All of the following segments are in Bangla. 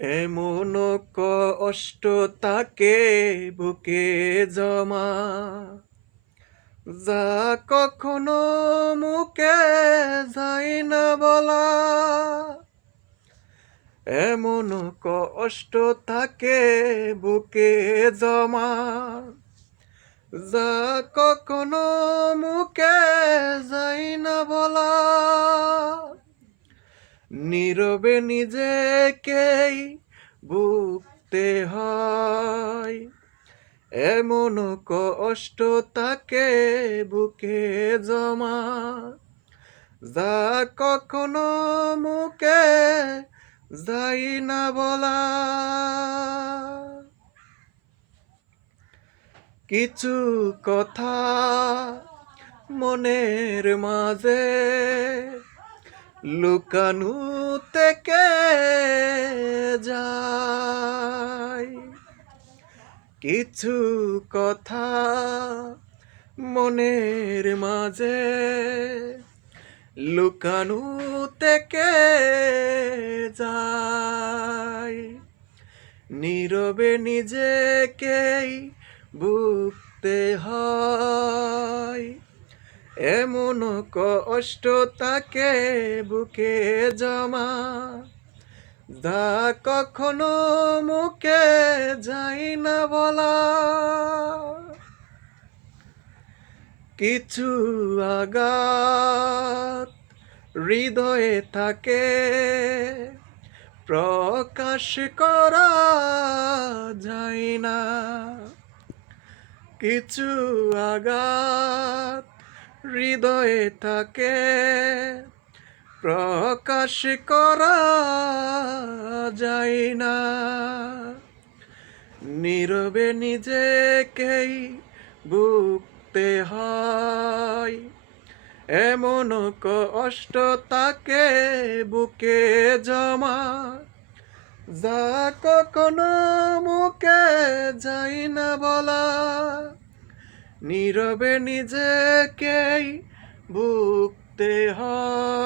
এমন কষ্ট তাকে বুকে জমা, যা কখনো মুখে যায় না বলা। এমন কষ্ট তাকে বুকে জমা, যা কখনো মুখে যায় না বলা। নীরবে নিজেকেই ভুগতে হয়, এমন কষ্ট তাকে বুকে জমা, যা কখনো মুখে যাই না বলা। কিছু কথা মনের মাঝে লুকানো থেকে যায়, কিছু কথা মনের মাঝে লুকানো থেকে যায়। নীরবে নিজেকেই ভুগতে হয়, এমন কষ্ট তাকে বুকে জমা, যা কখনো মুখে যায় না বলা। কিছু আঘাত হৃদয়ে থাকে, প্রকাশ করা যায় না। কিছু আঘাত হৃদয়ে থাকে, প্রকাশ করা যায় না। নীরবে নিজেকেই ভুগতে হয়, এমন কষ্ট তাকে বুকে জমা, যা কখনো মুখে যায় না বলা। নীরবে নিজেকেই ভুগতে হয়।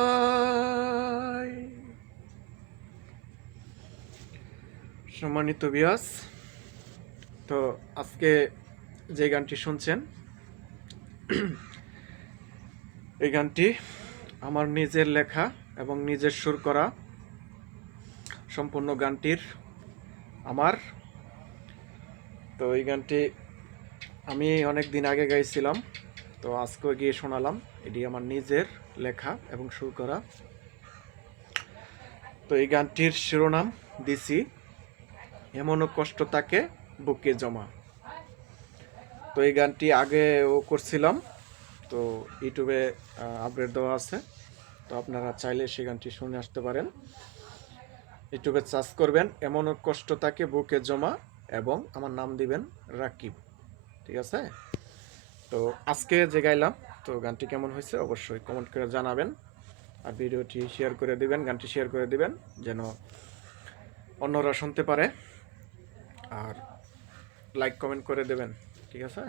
সম্মানিত বিয়াস, তো আজকে যে গানটি শুনছেন, এই গানটি আমার নিজের লেখা এবং নিজের সুর করা। সম্পূর্ণ গানটির আমার। তো এই গানটি আমি অনেক দিন আগে গাইছিলাম, তো আজকে গিয়ে শোনালাম। এটি আমার নিজের লেখা এবং সুর করা। তো এই গানটির শিরোনাম দিছি এমনও কষ্ট তাকে বুকে জমা। তো এই গানটি আগেও করছিলাম, তো ইউটিউবে আপডেট দেওয়া আছে, তো আপনারা চাইলে সেই গানটি শুনে আসতে পারেন। ইউটিউবে সার্চ করবেন এমনও কষ্ট তাকে বুকে জমা এবং আমার নাম দিবেন রাকিব, ঠিক আছে? তো আজকে যে গাইলাম, তো গানটি কেমন হয়েছে অবশ্যই কমেন্ট করে জানাবেন। আর ভিডিওটি শেয়ার করে দিবেন, গানটি শেয়ার করে দিবেন যেন অন্যরা শুনতে পারে। আর লাইক কমেন্ট করে দেবেন, ঠিক আছে?